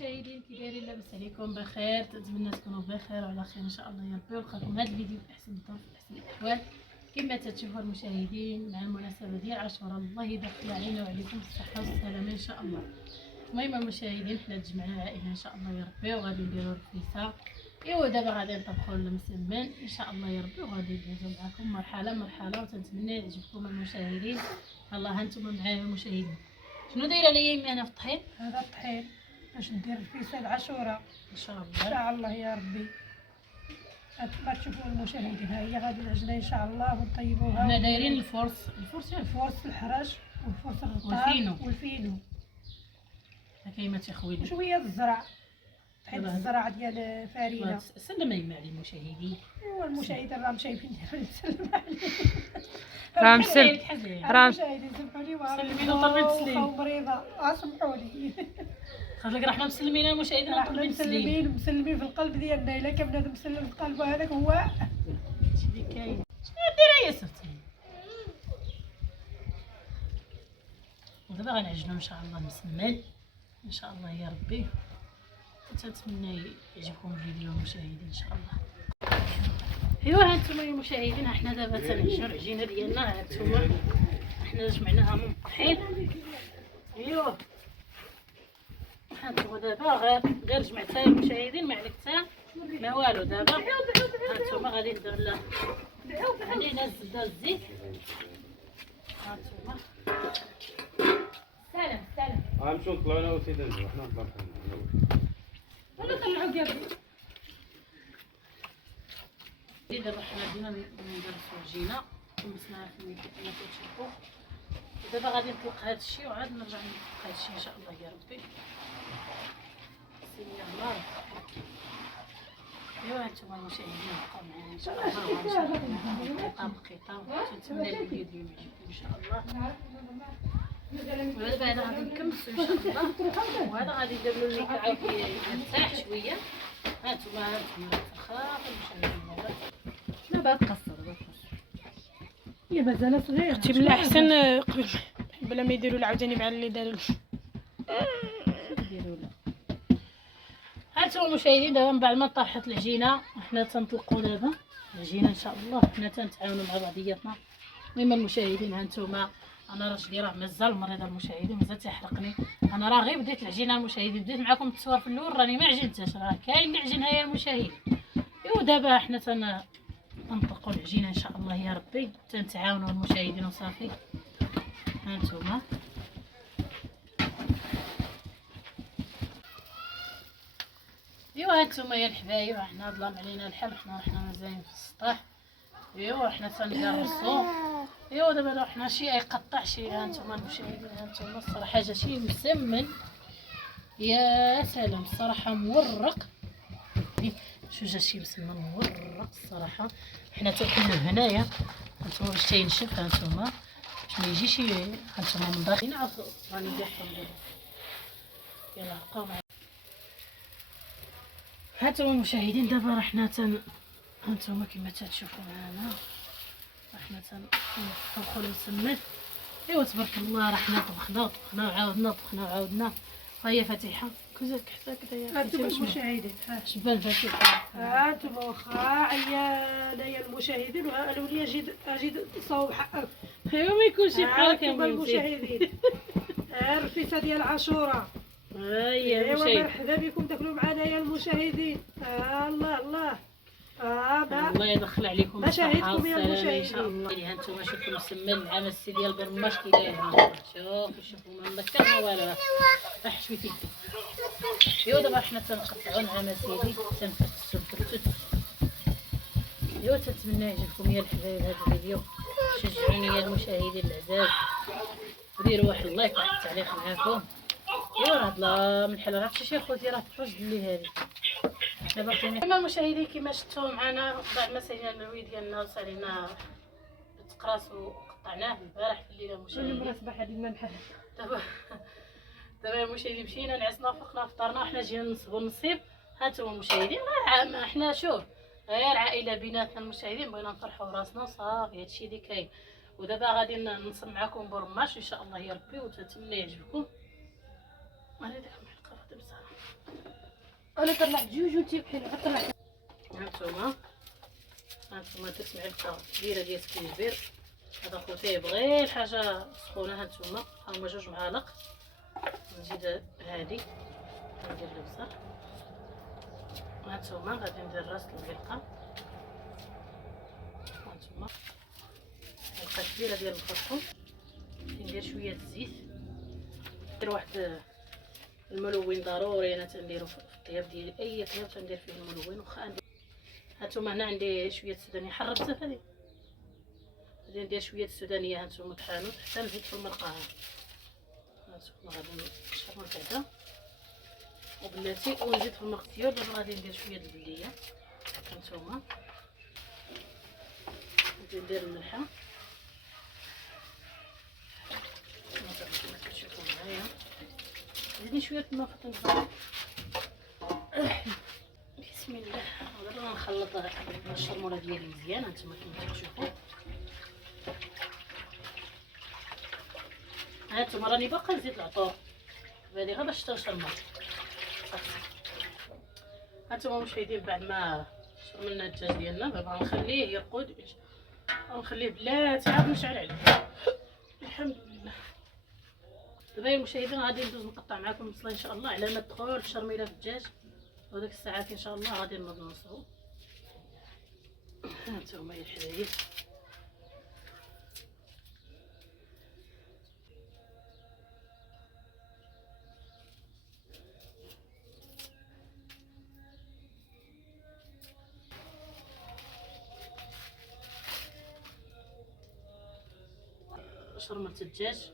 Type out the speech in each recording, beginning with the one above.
المشاهدين كي دايرين؟ لاباس عليكم بخير؟ نتمنى تكونوا بخير وعلى خير ان شاء الله يا ربي، ولقاكم هذا الفيديو في احسن الظروف في احسن الاحوال. كما تتشوفوا المشاهدين مع المناسبه ديال عاشوراء، الله يدخل علينا وعليكم الصحه والسلامه ان شاء الله. المهم المشاهدين حنا تجمعنا العائله ان شاء الله يا ربي، وغادي نديروا الفيسه. ايوا دابا غادي نطبخوا المسمن ان شاء الله يا ربي، وغادي ندوزو معكم مرحله مرحله، وتنتمنى يعجبكم المشاهدين. الله هانتوما معايا المشاهدين. شنو دايره ليا يمي هنا في الطحين؟ هذا الطحين باش ندير الفيسه العاشوراء ان شاء ان الله. شاء الله يا ربي. هانتوما تشوفوا المشاهدين، ها هي غادي العجنه ان شاء الله ونطيبوها. حنا دايرين الفرص الحرش والفرص والفينو. الرطاب والفينو كيما تيخويلي وشويه الزرع، طحين الزرع ديال فريده. سلم يما على المشاهدين. ايوا المشاهدين راهم شايفين نسلم عليهم. راه مسل راه المشاهدين سمحوا لي سلمينا وطلبي تسليم. مريضه سمحوا لي. خاطر راه حنا مسلمين المشاهدين وطلبين تسليم. مسلمين في القلب ديالنا. الا كان بنادم مسلم في قلبه هذاك هو هادشي اللي كاين. شنو دايره يا ستي؟ ودابا غنعجنو ان شاء الله المسمن ان شاء الله يا ربي. تنتمنى يعجبكم الفيديو المشاهدين ان شاء الله. ايوا هانتوما يا المشاهدين، حنا دابا تنعجنو العجينه ديالنا. هانتوما حنا جمعناها من الطحين. ايوا هانتوما دابا غير جمعتها يا المشاهدين، ما عليك حتى ما والو. دابا هانتوما غادي ندير لها علينا الزبده والزيت. هانتوما سلام غنمشيو نطلعو انا وسيدي، حنا نطلعو ولا طلعوا قبل. دابا حنا بدينا ندرسو العجينه ومسناها في الميكا كما كتشوفوا. دابا غادي نطلق هذا الشيء وعاد نرجع نطلق هذا الشيء ان شاء الله يا ربي. سيدي الله. ايوا هانتوما المشاهدين بقاو معنا ان شاء الله، غنشرح قطعه بقطعه. تنتمنى الفيديو يعجبكم ان شاء الله. ودابا هذا غادي نكمسو ان شاء الله، وهذا غادي ندير له اللي كيعاود يرتاح شويه. هانتوما تخاف المشاهدين. لا باغا تقصر هي مازال صغير. اختي من الاحسن قبل بلا ما يديروا عاوتاني مع اللي داروا. هانتوما المشاهدين دابا من بعد ما طاحت العجينه حنا تنطلقوا دابا العجينه ان شاء الله. حنا تنتعاونوا مع بعضياتنا. المهم المشاهدين هانتوما انا راه راه مازال المريضه المشاهدين، مازال تيحرقني. انا راه غير بديت العجينه المشاهدين، بديت معكم التصوير في الاول راني ما عجنتهاش، راه كاين اللي عجنها يا المشاهدين. ايوا دابا حنا تنطلقوا العجينه ان شاء الله يا ربي، تنتعاونوا المشاهدين وصافي. هانتوما ايوا هانتوما يا الحبايب، حنا ظلام علينا الحال، حنا مازالين في السطح. ايوا حنا تنجرسو. ايوا دابا حنا شي يقطع شي. هانتوما المشاهدين هانتوما الصراحه جا شي مسمن يا سلام، الصراحه مورق. شو جا شي مسمن مورق الصراحه. حنا تاكلوه هنايا هانتوما باش تينشف. هانتوما باش ما يجيش هانتوما من داخل. راني داخل. يلا بقاو معايا. هانتوما المشاهدين دابا راه حنا هانتوما كما تشوفوا معنا راه حنا تنطبخوا المسمن. ايوا تبارك الله، راه حنا طبخنا وعاودنا. ها هي فاتحه كوزك حتى كذا. هانتوما المشاهدين، شبان فاتحه. هانتوما واخا عيانه يا المشاهدين، وقالوا لي اجي صوب حقك. ايوا ما يكونش بحال هكا هانتوما المشاهدين. الرفيسه ديال عاشوراء. هيا ايوا المشاهدين، مرحبا بكم تاكلوا معنا يا المشاهدين. الله الله. الله يدخل عليكم مشاهدكم الصحه يا والسلامه ان شاء المشاهدين. الله. هانتوما شوفوا المسمن مع السي ديال برماش كي داير. شوفوا ما مكرنا والو. حشويتي. ايوا دابا حنا تنقطعوا مع سيدي، تنفتسوا الكرتوت. ايوا تنتمنى يعجبكم يا الحبايب هذا الفيديو. شجعوني يا المشاهدين العزاز، وديروا واحد اللايك وواحد التعليق معاكم. ايوا راه ظلام الحال، راه عرفتي شي خوتي راه تفرج لي هذه دابا. كما المشاهدين كما شفتوا معنا بعد ما سالينا المروي ديالنا وسالينا بالتقراص وقطعناه البارح في الليله المشاهدين. المصباح هذه ما بحال. دابا يا المشاهدين مشينا نعسنا فقنا فطرنا، حنا جينا نصبوا النصيب. هانتوما المشاهدين راه حنا شوف غير عائله بيناتنا المشاهدين، بغينا نفرحوا راسنا وصافي هادشي اللي كاين. ودابا غادي نصب معكم برماش ان شاء الله يا ربي، وتنتمنى يعجبكم. انا داك المحلقه غادي بصراحه انا طلعت جوج وانت بحال غطلع. هانتوما درت معلقه كبيره ديال سكينجبير. هذا خوتي يبغي الحاجه سخونه. هانتوما هما 2 معالق. نزيد هادي ندير البصر. هانتوما غادي ندير راس المعلقه. هانتوما معلقه كبيره ديال الخرطوم. ندير شويه الزيت. ندير واحد الملون ضروري انا تنديرو في الطياب ديالي. اي طياب تندير فيه الملون. واخا عندي هانتوما هنا عندي شويه السودانيه حربتها هذه. غادي ندير شويه السودانيه هانتوما كحانوت حتى نزيد في المرقه. هانتوما غادي نشرب الكعده وبلاتي ونزيد في المرق ديالو. دابا غادي ندير شويه البليه. هانتوما غادي ندير الملحه. شوفوا معايا زيدني شويه الماء فطن. بسم الله. ودابا غنخلط الشرموره ديالي مزيان. هانتوما كما كتشوفوا. هانتوما راني باقا نزيد العطور هذه غير باش تنشرمو. هانتوما مشاهدين بعد ما شرملنا الدجاج ديالنا دابا غنخليه يرقد. غنخليه بلاتي عاد نشعل عليه. الحمد لله. دابا يا المشاهدين غادي ندوز نقطع معكم البصله ان شاء الله على ما تدخل الشرميله في الدجاج. وداك الساعات ان شاء الله غادي نوض نصبو. هانتوما يا الحبايب شرملت الدجاج.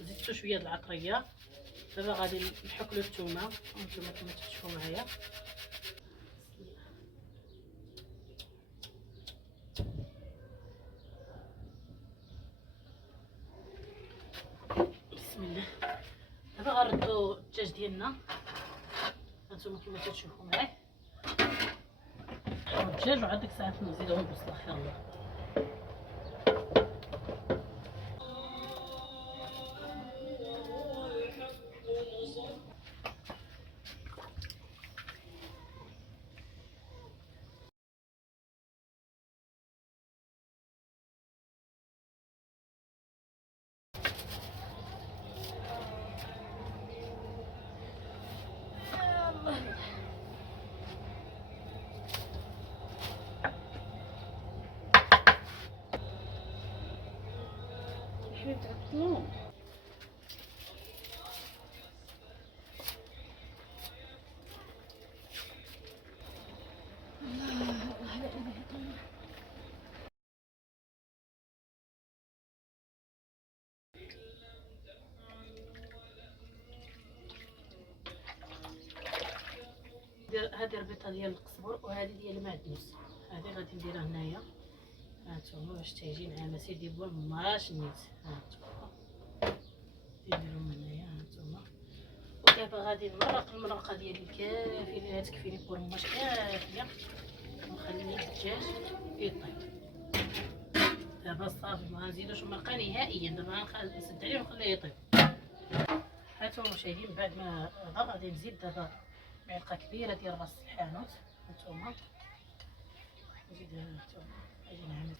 زدت شويه د العطريه. دابا غادي نحكلو الثومه. هانتوما كما تشوفوا معايا. بسم الله. دابا غنردو الدجاج ديالنا. هانتوما كما تشوفوا معايا الدجاج. وعاد ديك الساعات نزيدو البصله. خير الله. هذه ربيطه ديال القزبر وهذه ديال المعدنوس. هذه غادي نديرها هنايا. هانتوما باش تيجي نعامه ديال ماش نيت. هانتوما نديرهم هنايا. هانتوما ودابا غادي نمرق المرقه ديالي كافيه اللي تكفيني بور ماش كافيه. ونخلي الدجاج يطيب. دابا صافي ما غنزيدوش المرقه نهائيا. دابا غنسد عليه ونخليه يطيب. هانتوما مشاهدين بعد ما هذا غادي نزيد دابا معلقه كبيره ديال راس الحانوت. هانتوما نزيدها. هانتوما غادي نعمل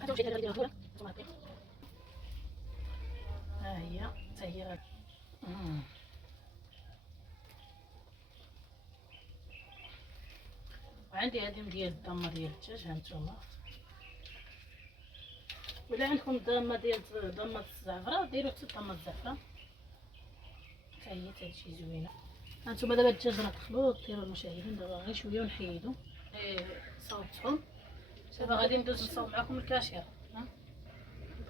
هادو شي غادي نديرها طماطم. ها هي حتى هي. وعندي هذه ديال الضمه ديال الدجاج. هانتوما ولا عندكم ضمه ديال ضمه الزعفره ديروا حتى ضمه الزعفره حتى هي تجي زوينه. هانتوما دابا الدجاج راه مخلوط. ديروا المشاهدين دابا غير شويه ونحيدو. صوبتهم. دابا غادي ندوز نصاوب معكم الكاشير.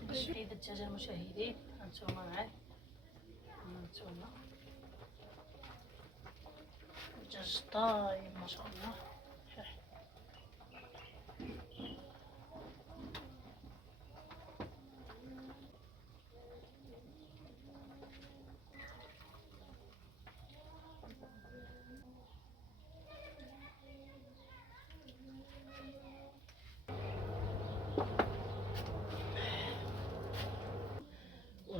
باش نحيد الدجاج المشاهدين. هانتوما معايا. هانتوما الدجاج طايب ما شاء الله.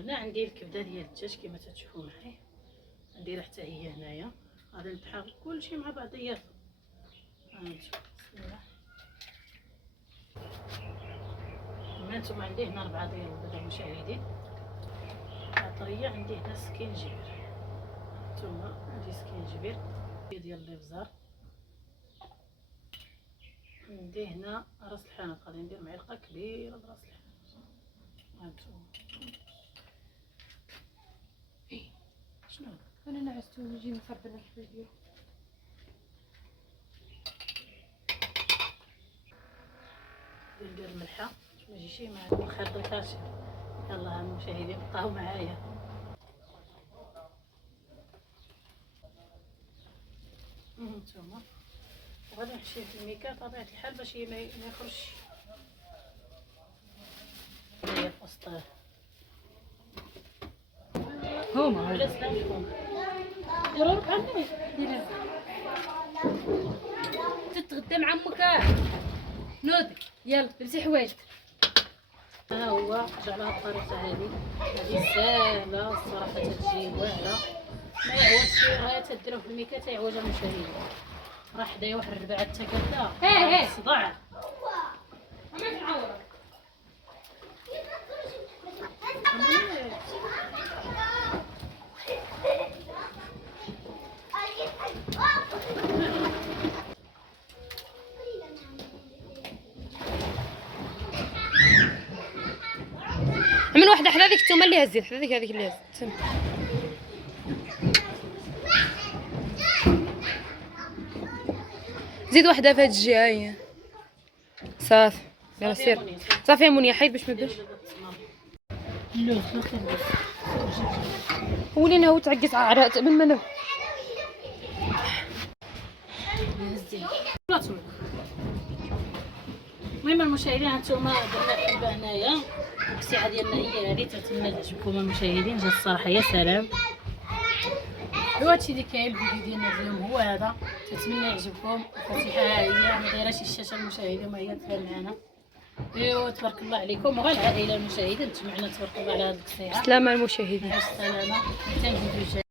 هنا عندي الكبده ديال الدجاج كما تتشوفوا معايا، نديرها حتى هي هنايا. غادي نطحن كلشي مع بعضياته. هانتوما بسم الله. هانتوما عندي هنا 4 ديال البيض المشاهدين. العطريه عندي هنا سكينجبير. هانتوما عندي سكينجبير ديال الابزار. عندي هنا راس الحنق، غادي ندير معلقه كبيره د راس الحنق. هانتوما شنو انا نعستو نجي نفرد لك الفيديو. ندير الملحه باش ما يجيش ما نخرطيهاش. يلا المشاهدين بقاو معايا. هانتوما وغادي نحشيه في الميكا بطبيعه الحال باش ما يخرجش هي في وسط هما على سلامكم. ديروا ربع الماء ديرها تتغدى مع امك نوض يلا لبسي حوايجك. ها هو جعلها الطريقه هذه ساهله الصراحه، تتجي واعره ما يعوجش. راه تديروه في الميكا تيعوج المشاهدين. راه حدايا واحد الربعه التكبده صداع. عمل واحده حدا هذيك التومه اللي هزيت، هذيك اللي هزيت تم. زيد واحده في هاد الجهه هي صافي. يلا سير صافي يا منيا حيد باش ما يبانش. اللوز ما كنبغيش. ولينا هو تعقز على من منو المهم المشاهدين هانتوما درنا الحلبة هنايا. الساعة ديالنا هي هذه. تنتمنى تعجبكم المشاهدين. جات الصراحة يا سلام. هادشي اللي كاين الفيديو ديالنا اليوم هو هذا. تنتمنى يعجبكم. الفاتحة هي ما دايراش الشاشة المشاهدين ما هي تبان معنا. ايوا تبارك الله عليكم وغير العائلة المشاهدين تجمعنا تبارك الله على هذيك الساعة. سلامة المشاهدين. مع السلامة حتى الفيديو الجاي.